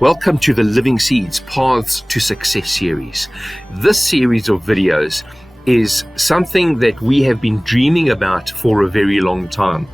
Welcome to the Livingseeds Paths to Success series. This series of videos is something that we have been dreaming about for a very long time.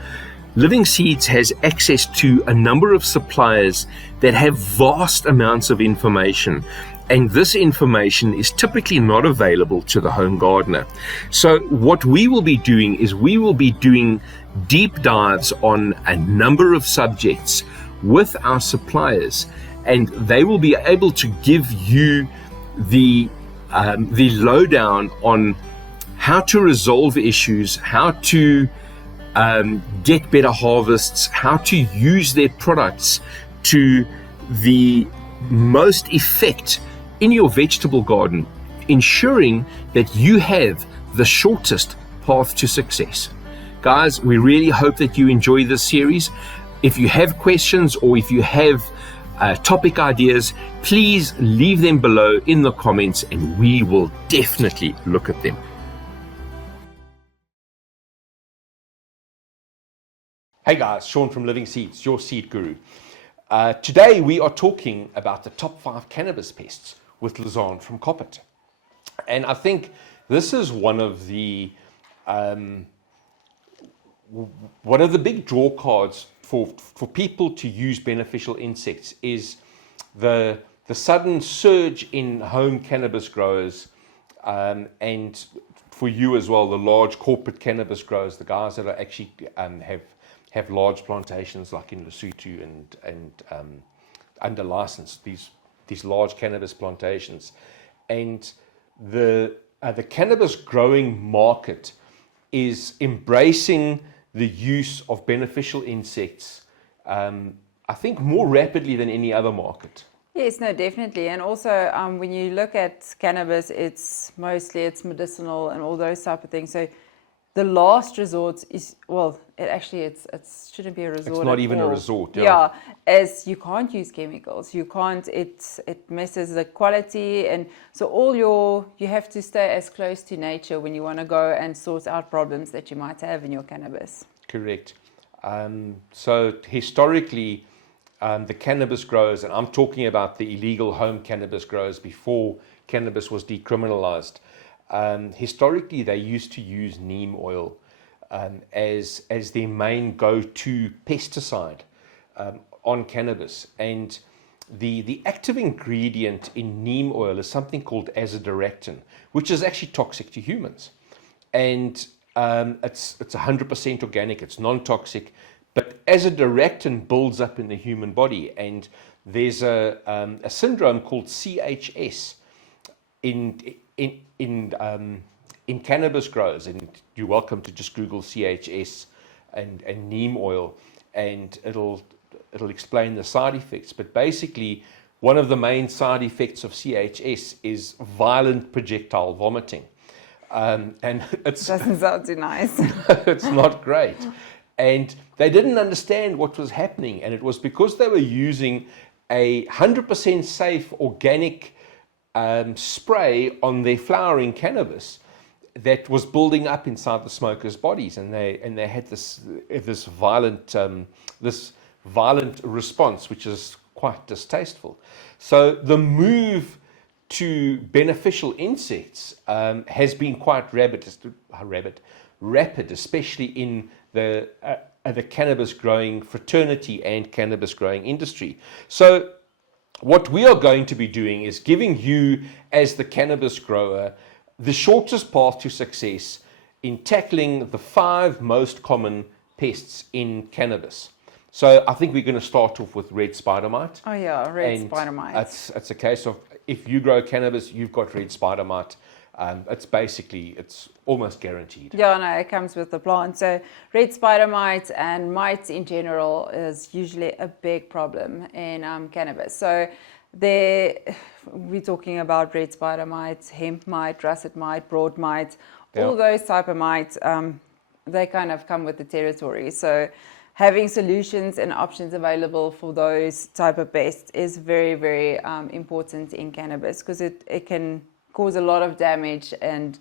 Livingseeds has access to a number of suppliers that have vast amounts of information, and this information is typically not available to the home gardener. So what we will be doing is we will be doing deep dives on a number of subjects with our suppliers, and they will be able to give you the lowdown on how to resolve issues, how to get better harvests, how to use their products to the most effect in your vegetable garden, ensuring that you have the shortest path to success. Guys, we really hope that you enjoy this series. If you have questions or if you have topic ideas, please leave them below in the comments and we will definitely look at them. Hey guys, Sean from Livingseeds, your seed guru. Today we are talking about the top 5 cannabis pests with Lizanne from Koppert. And I think this is one of the big draw cards for people to use beneficial insects is the sudden surge in home cannabis growers, and for you as well, the large corporate cannabis growers, the guys that are actually have large plantations like in Lesotho and under license, these large cannabis plantations. And the cannabis growing market is embracing the use of beneficial insects, I think more rapidly than any other market. Yes, no, definitely. And also when you look at cannabis, it's medicinal and all those type of things. So the last resort is, well, it shouldn't be a resort. It's not even a resort. Yeah, as you can't use chemicals. You can't. It messes the quality, and so you have to stay as close to nature when you want to go and sort out problems that you might have in your cannabis. Correct. So historically, the cannabis growers, and I'm talking about the illegal home cannabis growers before cannabis was decriminalized. Historically, they used to use neem oil as their main go-to pesticide on cannabis. And the active ingredient in neem oil is something called azadirachtin, which is actually toxic to humans. And it's 100% organic, it's non-toxic, but azadirachtin builds up in the human body. And there's a syndrome called CHS in cannabis growers, and you're welcome to just Google CHS and neem oil, and it'll explain the side effects. But basically, one of the main side effects of CHS is violent projectile vomiting, and it doesn't sound too nice. It's not great, and they didn't understand what was happening, and it was because they were using a 100% safe organic spray on their flowering cannabis that was building up inside the smokers' bodies, and they had this violent response, which is quite distasteful. So the move to beneficial insects has been quite rapid, especially in the cannabis growing fraternity and cannabis growing industry. So what we are going to be doing is giving you, as the cannabis grower, the shortest path to success in tackling the 5 most common pests in cannabis. So I think we're going to start off with red spider mite. Oh yeah, red spider mite. It's a case of, if you grow cannabis, you've got red spider mite. It's almost guaranteed. Yeah, no, it comes with the plant. So red spider mite and mites in general is usually a big problem in cannabis. So we're talking about red spider mite, hemp mite, russet mite, broad mite, all those type of mites. They kind of come with the territory. So having solutions and options available for those type of pests is very, very important in cannabis, because it can cause a lot of damage and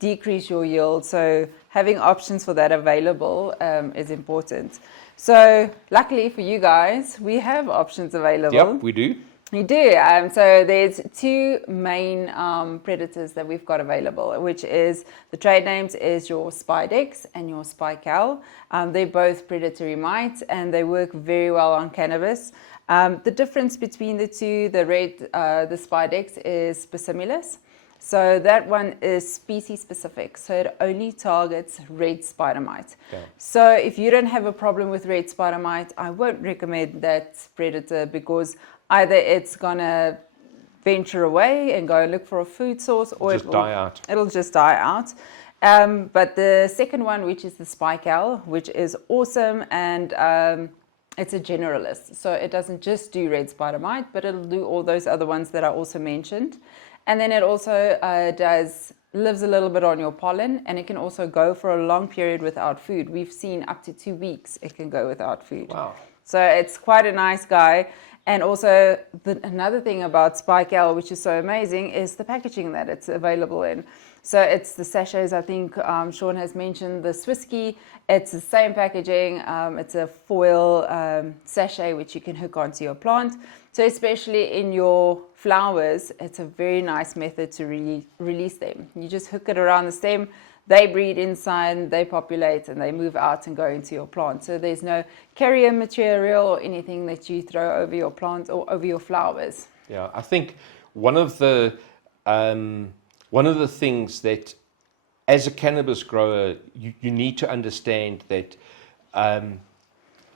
decrease your yield. So having options for that available is important. So luckily for you guys, we have options available. Yep, we do. We do. So there's two main predators that we've got available, which is the trade names is your Spidex and your Spical. They're both predatory mites and they work very well on cannabis. The difference between the two, the Spidex is specimilus. So that one is species specific. So it only targets red spider mite. Okay. So if you don't have a problem with red spider mite, I won't recommend that predator because either it's gonna venture away and go and look for a food source, or It'll just die out. But the second one, which is the spike owl, which is awesome, and it's a generalist. So it doesn't just do red spider mite, but it'll do all those other ones that I also mentioned. And then it also lives a little bit on your pollen, and it can also go for a long period without food. We've seen up to 2 weeks it can go without food. Wow. So it's quite a nice guy. And also another thing about Spike L, which is so amazing, is the packaging that it's available in. So it's the sachets, I think Sean has mentioned, the Swisky. It's the same packaging. It's a foil sachet which you can hook onto your plant. So especially in your flowers, it's a very nice method to release them. You just hook it around the stem, they breed inside, they populate, and they move out and go into your plant. So there's no carrier material or anything that you throw over your plant or over your flowers. Yeah, I think one of the things that, as a cannabis grower, you need to understand that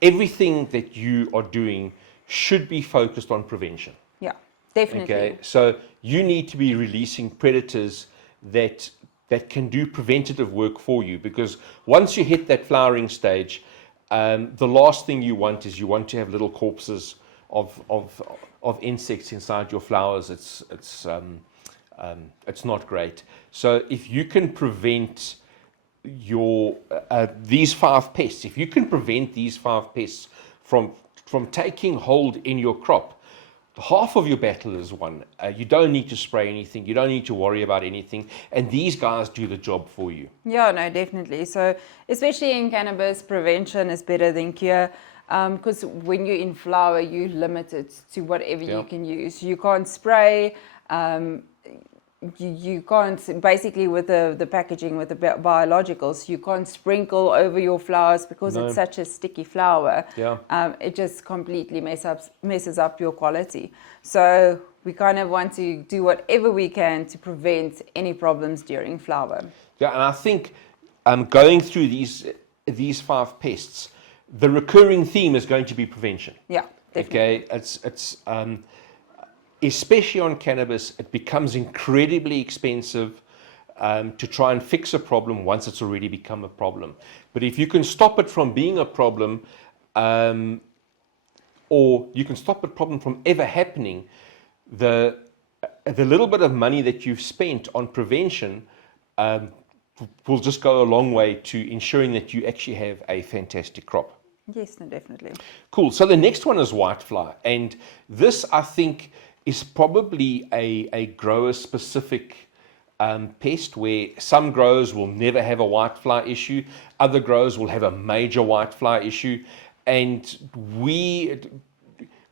everything that you are doing should be focused on prevention. Yeah, definitely. Okay, so you need to be releasing predators that can do preventative work for you, because once you hit that flowering stage, the last thing you want is to have little corpses of insects inside your flowers. It's not great. So if you can prevent these 5 pests, if you can prevent these 5 pests from taking hold in your crop, half of your battle is won. You don't need to spray anything. You don't need to worry about anything. And these guys do the job for you. Yeah, no, definitely. So especially in cannabis, prevention is better than cure. Because when you're in flower, you're limited to whatever you can use. You can't spray. You can't, basically with the packaging, with the biologicals, you can't sprinkle over your flowers because it's such a sticky flower. Yeah. It just completely messes up your quality. So we kind of want to do whatever we can to prevent any problems during flower. Yeah, and I think going through these 5 pests, the recurring theme is going to be prevention. Yeah, definitely. Okay, it's especially on cannabis, it becomes incredibly expensive to try and fix a problem once it's already become a problem. But if you can stop it from being a problem, or you can stop the problem from ever happening, the little bit of money that you've spent on prevention will just go a long way to ensuring that you actually have a fantastic crop. Yes, no, definitely. Cool. So the next one is whitefly, and this, I think, is probably a grower-specific pest, where some growers will never have a whitefly issue, other growers will have a major whitefly issue, and we're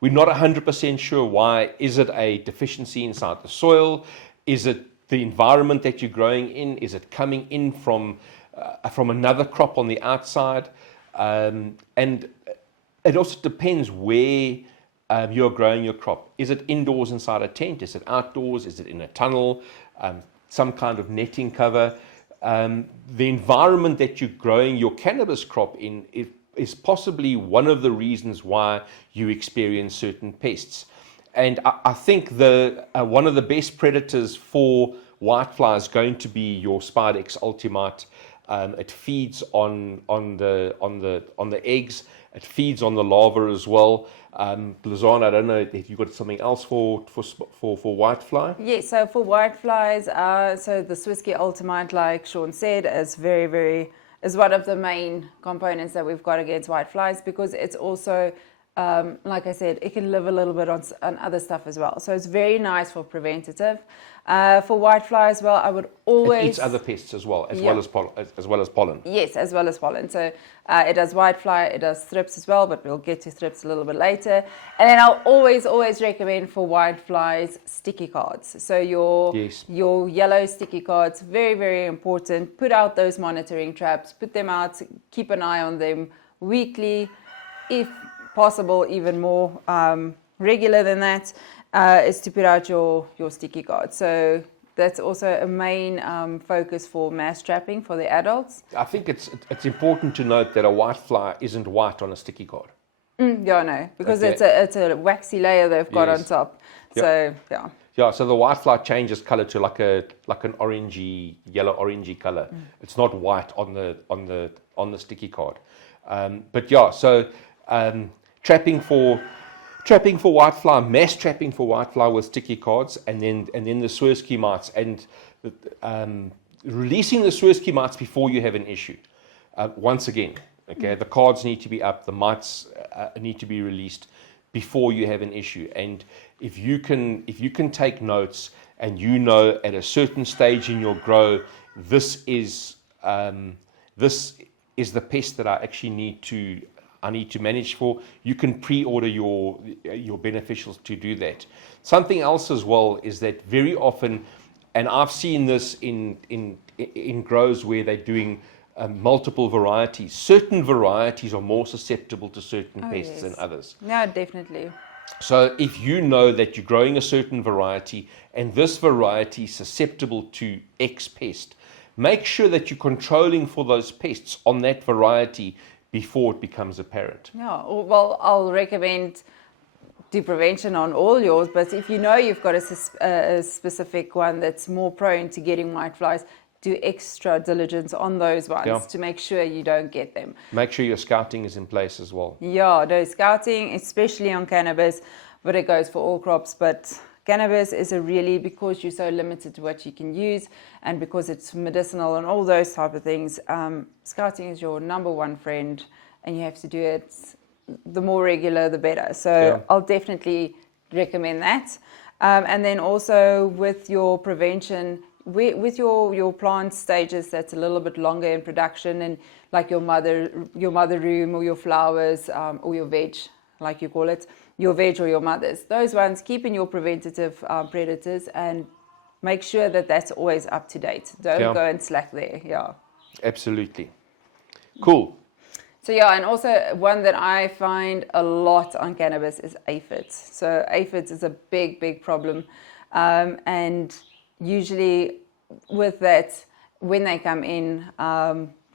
not 100% sure why. Is it a deficiency inside the soil? Is it the environment that you're growing in? Is it coming in from another crop on the outside? And it also depends where you're growing your crop. Is it indoors inside a tent? Is it outdoors? Is it in a tunnel? Some kind of netting cover? The environment that you're growing your cannabis crop in is possibly one of the reasons why you experience certain pests. And I think one of the best predators for whitefly is going to be your Spidex ultimate. It feeds on the eggs. It feeds on the larva as well. Lizanne, I don't know if you've got something else for whitefly. Yes, so for whiteflies, so the Swisky Ultimate, like Sean said, is one of the main components that we've got against whiteflies, because it's also like I said, it can live a little bit on other stuff as well. So it's very nice for preventative. For whitefly as well, I would always... It eats other pests as well, as well as pollen. Yes, as well as pollen. So it does whitefly, it does thrips as well, but we'll get to thrips a little bit later. And then I'll always recommend for whiteflies sticky cards. So your yellow sticky cards, very, very important. Put out those monitoring traps, put them out, keep an eye on them weekly, if possible, even more regular than that, is to put out your sticky cards. So that's also a main focus for mass trapping for the adults. I think it's important to note that a whitefly isn't white on a sticky card. Yeah, no, because it's a waxy layer they've got on top. Yep. So yeah. Yeah, so the whitefly changes color to like an orangey, yellow orangey color. It's not white on the sticky card. But yeah, so trapping for whitefly, mass trapping for whitefly with sticky cards, and then the Swirsky mites, and releasing the Swirsky mites before you have an issue. Once again, okay, the cards need to be up, the mites need to be released before you have an issue. And if you can take notes, and you know at a certain stage in your grow, this is the pest that I actually need to manage for, you can pre-order your beneficials to do that. Something else as well is that very often, and I've seen this in grows where they're doing multiple varieties. Certain varieties are more susceptible to certain pests than others. No, definitely. So if you know that you're growing a certain variety and this variety is susceptible to X pest, make sure that you're controlling for those pests on that variety before it becomes apparent. Yeah, well, I'll recommend do prevention on all yours, but if you know you've got a specific one that's more prone to getting whiteflies, do extra diligence on those ones to make sure you don't get them. Make sure your scouting is in place as well. Yeah, no, scouting, especially on cannabis, but it goes for all crops, but cannabis is because you're so limited to what you can use and because it's medicinal and all those type of things, scouting is your number one friend, and you have to do it the more regular, the better. So I'll definitely recommend that. And then also with your prevention, with your plant stages that's a little bit longer in production, and like your mother room or your flowers or your veg, like you call it, your veg or your mothers, those ones, keep in your preventative predators and make sure that that's always up to date. Don't go and slack there. Yeah, absolutely. Cool. So yeah, and also one that I find a lot on cannabis is aphids. So aphids is a big problem, and usually with that, when they come in,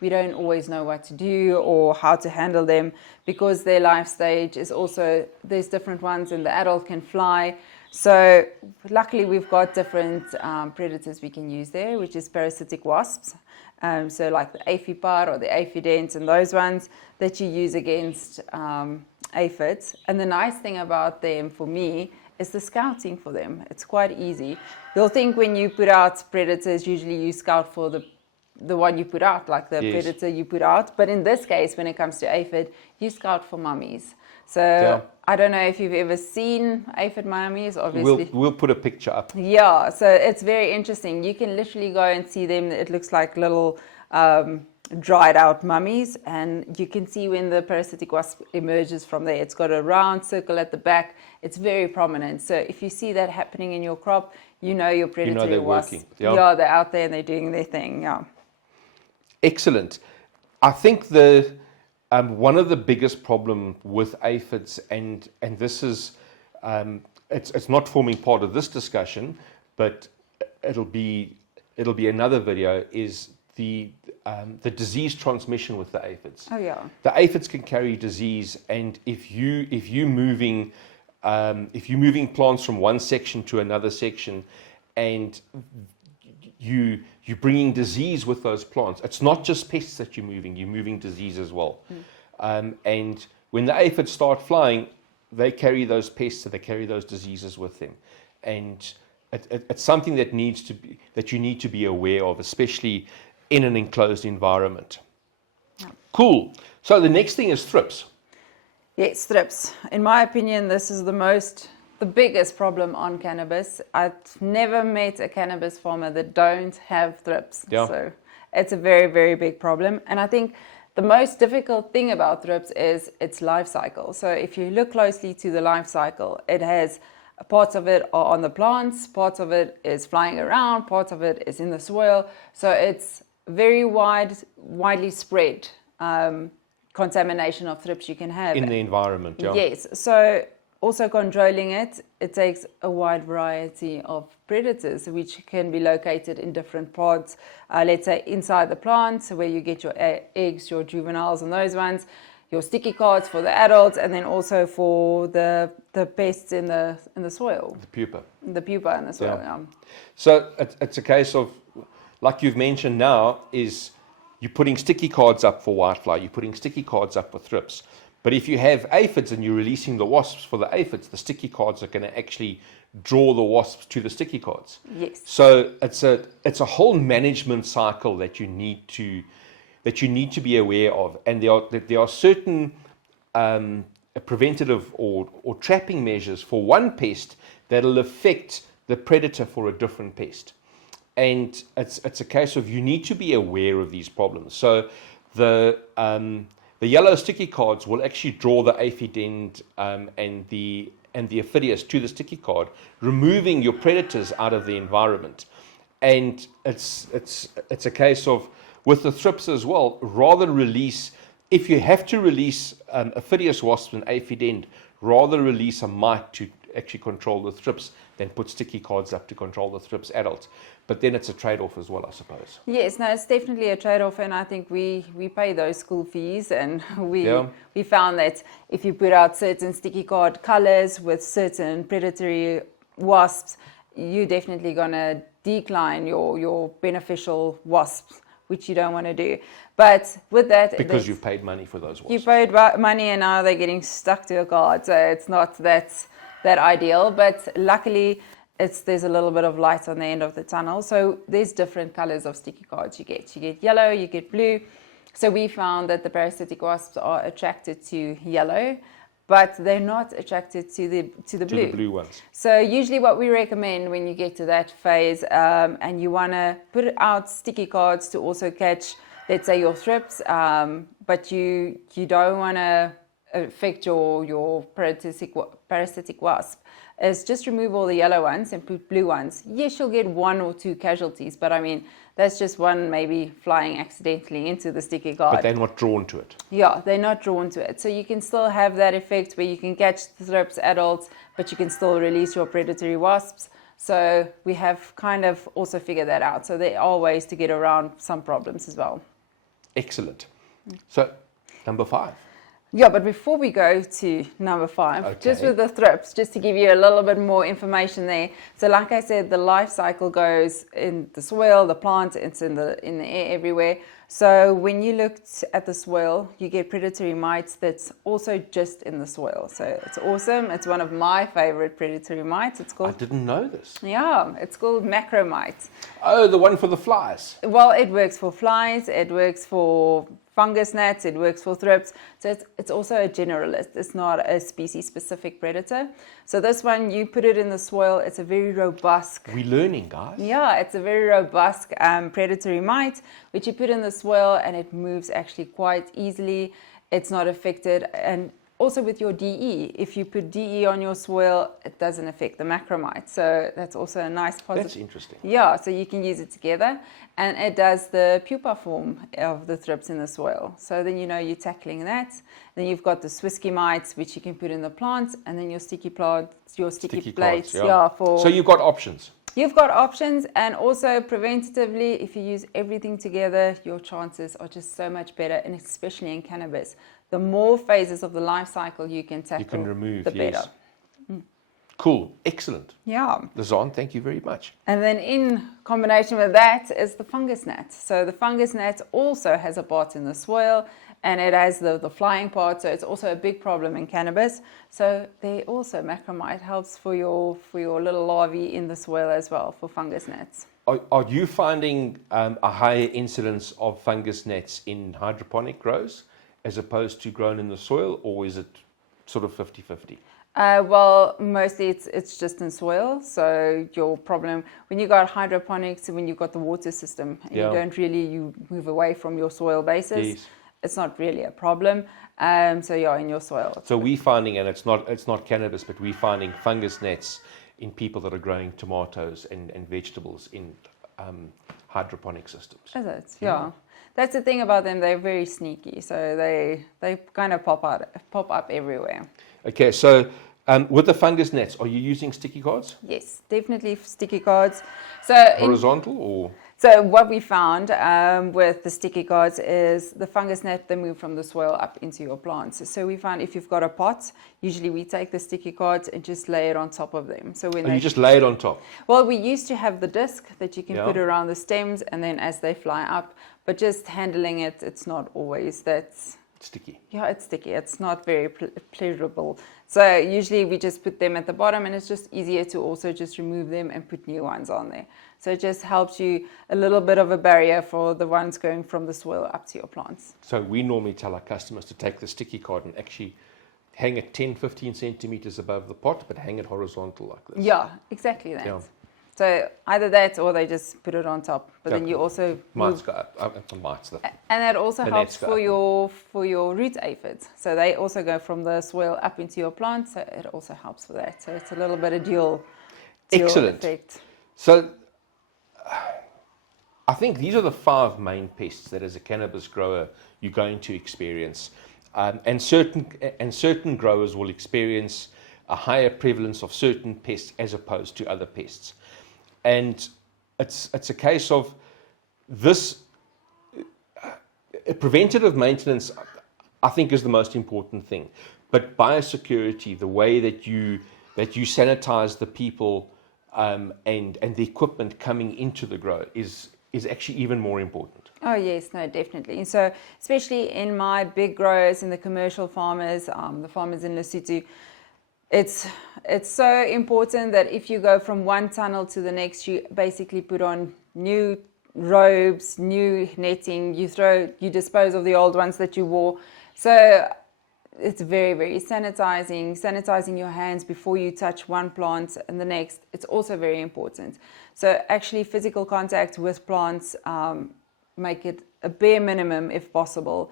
we don't always know what to do or how to handle them, because their life stage is also, there's different ones, and the adult can fly. So luckily we've got different predators we can use there, which is parasitic wasps. So like the Aphid or the Aphident and those ones that you use against aphids. And the nice thing about them for me is the scouting for them. It's quite easy. You'll think when you put out predators, usually you scout for the one you put out, like the predator you put out. But in this case, when it comes to aphid, you scout for mummies. So I don't know if you've ever seen aphid mummies, obviously. We'll put a picture up. Yeah, so it's very interesting. You can literally go and see them. It looks like little dried out mummies, and you can see when the parasitic wasp emerges from there. It's got a round circle at the back. It's very prominent. So if you see that happening in your crop, you know your predatory wasps. Working. Yeah, they're out there and they're doing their thing. Yeah. Excellent. I think one of the biggest problem with aphids, and this is it's not forming part of this discussion, but it'll be another video, is the disease transmission with the aphids. Oh yeah. The aphids can carry disease, and if you're moving plants from one section to another section, and you're bringing disease with those plants. It's not just pests that you're moving disease as well. And when the aphids start flying, they carry those pests, and they carry those diseases with them. And it's something that you need to be aware of, especially in an enclosed environment. Cool. So the next thing is thrips. Yes, thrips. In my opinion, this is the biggest problem on cannabis. I've never met a cannabis farmer that don't have thrips. Yeah. So it's a very, very big problem. And I think the most difficult thing about thrips is its life cycle. So if you look closely to the life cycle, it has parts of it are on the plants, parts of it is flying around, parts of it is in the soil. So it's very widely spread contamination of thrips you can have in the environment. Yeah. Yes. So also controlling it takes a wide variety of predators, which can be located in different parts. Let's say inside the plant, where you get your eggs, your juveniles, and those ones. Your sticky cards for the adults, and then also for the pests in the soil. The pupa. The pupa in the soil. Yeah. Yeah. So it's a case of, like you've mentioned now, is you're putting sticky cards up for whitefly, you're putting sticky cards up for thrips. But if you have aphids and you're releasing the wasps for the aphids, the sticky cards are going to actually draw the wasps to the sticky cards. Yes. So it's a whole management cycle that you need to be aware of, and there are certain preventative or trapping measures for one pest that'll affect the predator for a different pest. And it's a case of you need to be aware of these problems. So the yellow sticky cards will actually draw the aphid and the Aphidius to the sticky card, removing your predators out of the environment. And it's a case of, with the thrips as well, rather release, if you have to release Aphidius wasps and aphid end, rather release a mite to actually control the thrips than put sticky cards up to control the thrips adults. But then it's a trade-off as well, I suppose. Yes, no, it's definitely a trade-off, and I think we pay those school fees, and we found that if you put out certain sticky card colors with certain predatory wasps, you're definitely going to decline your beneficial wasps, which you don't want to do. But with that, because you've paid money for those wasps. You paid money, and now they're getting stuck to a card, so it's not that ideal. But luckily, there's a little bit of light on the end of the tunnel. So there's different colors of sticky cards you get. You get yellow, you get blue. So we found that the parasitic wasps are attracted to yellow, but they're not attracted to the blue. To the blue ones. So usually what we recommend when you get to that phase, and you want to put out sticky cards to also catch, let's say, your thrips, but you don't want to affect your parasitic wasp, is just remove all the yellow ones and put blue ones. Yes, you'll get one or two casualties, but I mean, that's just one maybe flying accidentally into the sticky card. But they're not drawn to it. Yeah, they're not drawn to it. So you can still have that effect where you can catch the thrips adults, but you can still release your predatory wasps. So we have kind of also figured that out. So there are ways to get around some problems as well. Excellent. So, number 5. Yeah, but before we go to number 5, okay, just with the thrips, just to give you a little bit more information there. So like I said, the life cycle goes in the soil, the plant, it's in the air everywhere. So when you looked at the soil, you get predatory mites that's also just in the soil. So it's awesome. It's one of my favorite predatory mites. It's called... I didn't know this. Yeah, it's called macromite. Oh, the one for the flies. Well, it works for flies, it works for fungus gnats, it works for thrips. So it's also a generalist. It's not a species-specific predator. So this one, you put it in the soil, it's a very robust... We're learning, guys. Yeah, it's a very robust predatory mite, which you put in the soil and it moves actually quite easily. It's not affected. And also with your DE, if you put DE on your soil, it doesn't affect the macromite. So that's also a nice positive. That's interesting. Yeah, so you can use it together. And it does the pupa form of the thrips in the soil. So then you know you're tackling that. Then you've got the Swisky mites, which you can put in the plants, and then your sticky plates, cards, for... So you've got options. You've got options, and also preventatively, if you use everything together, your chances are just so much better, and especially in cannabis. The more phases of the life cycle you can tackle, you can remove, the better. Cool. Excellent. Yeah. Lazan, thank you very much. And then in combination with that is the fungus gnat. So the fungus gnat also has a part in the soil, and it has the flying part, so it's also a big problem in cannabis. So there also macromite helps for your little larvae in the soil as well, for fungus gnats. Are you finding a higher incidence of fungus gnats in hydroponic grows as opposed to grown in the soil, or is it sort of 50-50? Well, mostly it's just in soil. So your problem when you got hydroponics, when you got the water system, and you don't really you move away from your soil basis, Yes. it's not really a problem. So in your soil. So we're finding, and it's not cannabis, but we're finding fungus nets in people that are growing tomatoes and vegetables in hydroponic systems. Is it? Yeah. That's the thing about them. They're very sneaky. So they kind of pop up everywhere. Okay, so with the fungus nets, are you using sticky cards? Yes, definitely sticky cards. So horizontal or? So what we found with the sticky cards is the fungus net, they move from the soil up into your plants. So we found if you've got a pot, usually we take the sticky cards and just lay it on top of them. So when you just lay it on top? Well, we used to have the disc that you can put around the stems, and then as they fly up, but just handling it, it's not always that sticky. Yeah, it's sticky. It's not very pleasurable. So usually we just put them at the bottom, and it's just easier to also just remove them and put new ones on there. So it just helps you a little bit of a barrier for the ones going from the soil up to your plants. So we normally tell our customers to take the sticky card and actually hang it 10-15 centimeters above the pot, but hang it horizontal like this. Yeah, exactly that. Yeah. So either that or they just put it on top. But then you also mites go up. And that also helps for your root aphids. So they also go from the soil up into your plant. So it also helps for that. So it's a little bit of dual effect. So I think these are the 5 main pests that as a cannabis grower you're going to experience. And certain growers will experience a higher prevalence of certain pests as opposed to other pests. And it's a case of this preventative maintenance, I think, is the most important thing. But biosecurity, the way that you sanitize the people and the equipment coming into the grow is actually even more important. Oh yes, no, definitely. And so especially in my big growers, in the commercial farmers, the farmers in Lesotho, it's so important that if you go from one tunnel to the next, you basically put on new robes, new netting, you dispose of the old ones that you wore. So it's very, very sanitizing your hands before you touch one plant and the next. It's also very important. So actually physical contact with plants, make it a bare minimum if possible.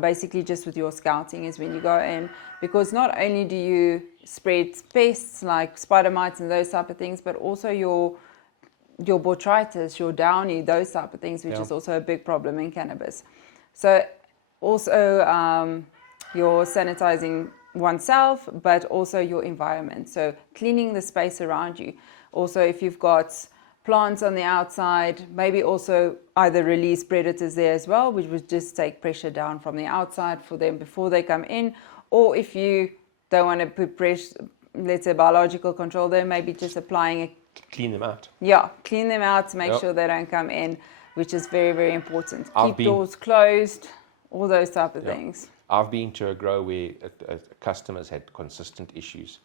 Basically just with your scouting is when you go in, because not only do you spread pests like spider mites and those type of things, but also your botrytis, your downy, those type of things, which is also a big problem in cannabis. So also you're sanitizing oneself, but also your environment. So cleaning the space around you. Also, if you've got plants on the outside, maybe also either release predators there as well, which would just take pressure down from the outside for them before they come in. Or if you don't want to put pressure, let's say biological control there, maybe just applying a... Clean them out. Yeah, clean them out to make sure they don't come in, which is very, very important. Keep doors closed, all those type of things. I've been to a grow where customers had consistent issues,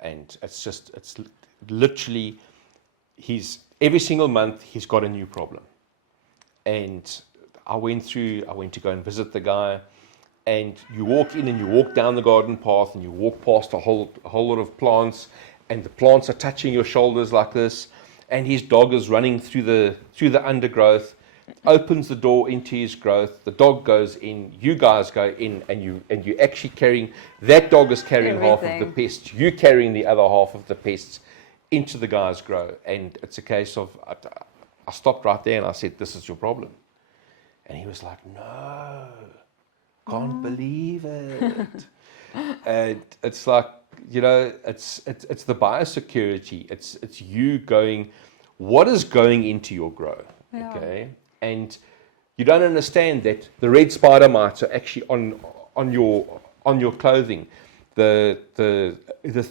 and it's literally, every single month he's got a new problem. And I went to go and visit the guy, and you walk in and you walk down the garden path and you walk past a whole lot of plants, and the plants are touching your shoulders like this, and his dog is running through the undergrowth, opens the door into his growth, the dog goes in, you guys go in, and you're actually carrying, that dog is carrying half of the pests, you carrying the other half of the pests into the guy's grow. And it's a case of, I stopped right there and I said, this is your problem. And he was like, no, can't believe it. And it's like, it's the biosecurity. It's you going, what is going into your grow? Yeah. Okay. And you don't understand that the red spider mites are actually on your clothing. The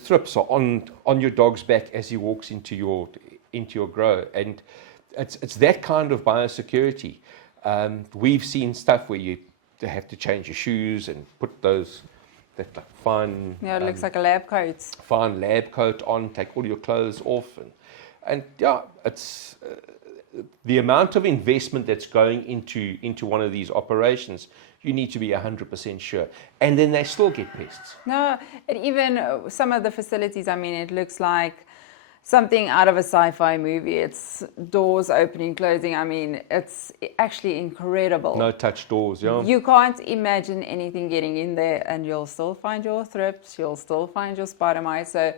thrips are on your dog's back as he walks into your grow, and it's that kind of biosecurity. We've seen stuff where you have to change your shoes and put that fine. Yeah, it looks like a lab coat. Fine lab coat on. Take all your clothes off, and it's the amount of investment that's going into one of these operations, you need to be 100% sure. And then they still get pests. No, and even some of the facilities, I mean, it looks like something out of a sci-fi movie. It's doors opening, closing. I mean, it's actually incredible. No touch doors, yeah. You can't imagine anything getting in there, and you'll still find your thrips, you'll still find your spider mites. So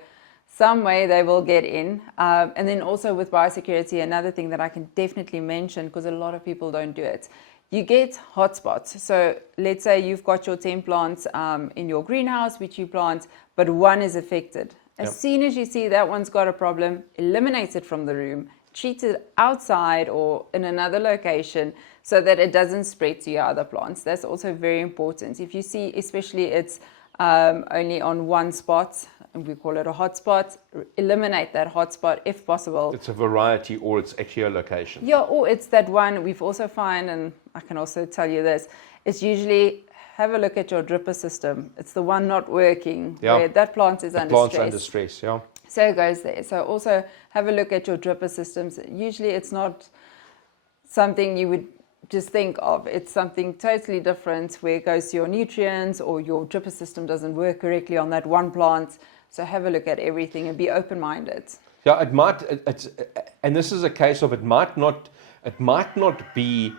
some way they will get in. And then also with biosecurity, another thing that I can definitely mention, because a lot of people don't do it, you get hotspots. So let's say you've got your 10 plants in your greenhouse, which you plant, but one is affected. As soon as you see that one's got a problem, eliminate it from the room, treat it outside or in another location so that it doesn't spread to your other plants. That's also very important. If you see, especially it's only on one spot, and we call it a hotspot, eliminate that hotspot if possible. It's a variety, or it's echolocation. Yeah, or it's that one we've also found, and I can also tell you this, it's usually have a look at your dripper system. It's the one not working, where that plant is under stress. Plant's under stress, yeah. So it goes there. So also have a look at your dripper systems. Usually it's not something you would just think of. It's something totally different where it goes to your nutrients, or your dripper system doesn't work correctly on that one plant. So have a look at everything and be open-minded. Yeah, it might, and this is a case of it might not be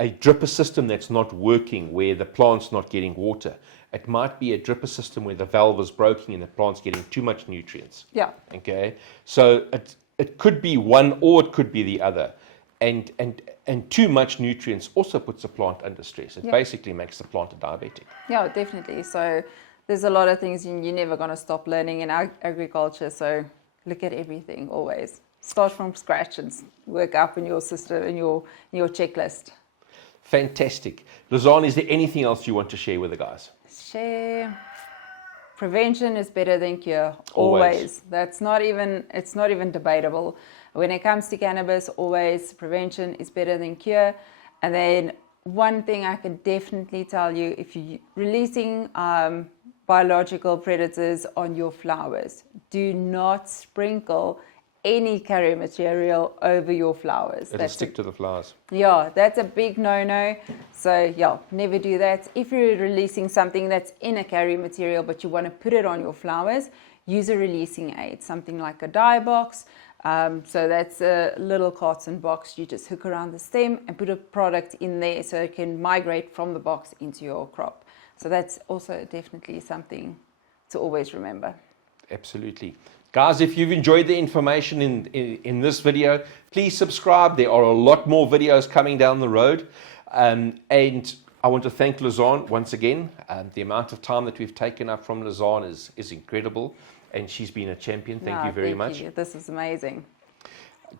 a dripper system that's not working where the plant's not getting water. It might be a dripper system where the valve is broken and the plant's getting too much nutrients. Yeah. Okay. So it could be one or it could be the other. And too much nutrients also puts the plant under stress. It basically makes the plant a diabetic. Yeah, definitely. So there's a lot of things you're never going to stop learning in agriculture. So look at everything always. Start from scratch and work up in your system, in your checklist. Fantastic. Lizanne, is there anything else you want to share with the guys? Share. Prevention is better than cure. Always. It's not even debatable. When it comes to cannabis, always prevention is better than cure. And then one thing I can definitely tell you, if you're releasing biological predators on your flowers, do not sprinkle any carrier material over your flowers. It'll stick to the flowers. Yeah, that's a big no-no. So yeah, never do that. If you're releasing something that's in a carrier material but you want to put it on your flowers, use a releasing aid, something like a dye box. So that's a little carton box. You just hook around the stem and put a product in there so it can migrate from the box into your crop. So that's also definitely something to always remember. Absolutely. Guys, if you've enjoyed the information in this video, please subscribe. There are a lot more videos coming down the road. And I want to thank Lizanne once again. The amount of time that we've taken up from Lizanne is incredible. And she's been a champion. Thank you very much. This is amazing.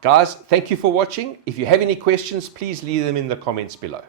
Guys, thank you for watching. If you have any questions, please leave them in the comments below.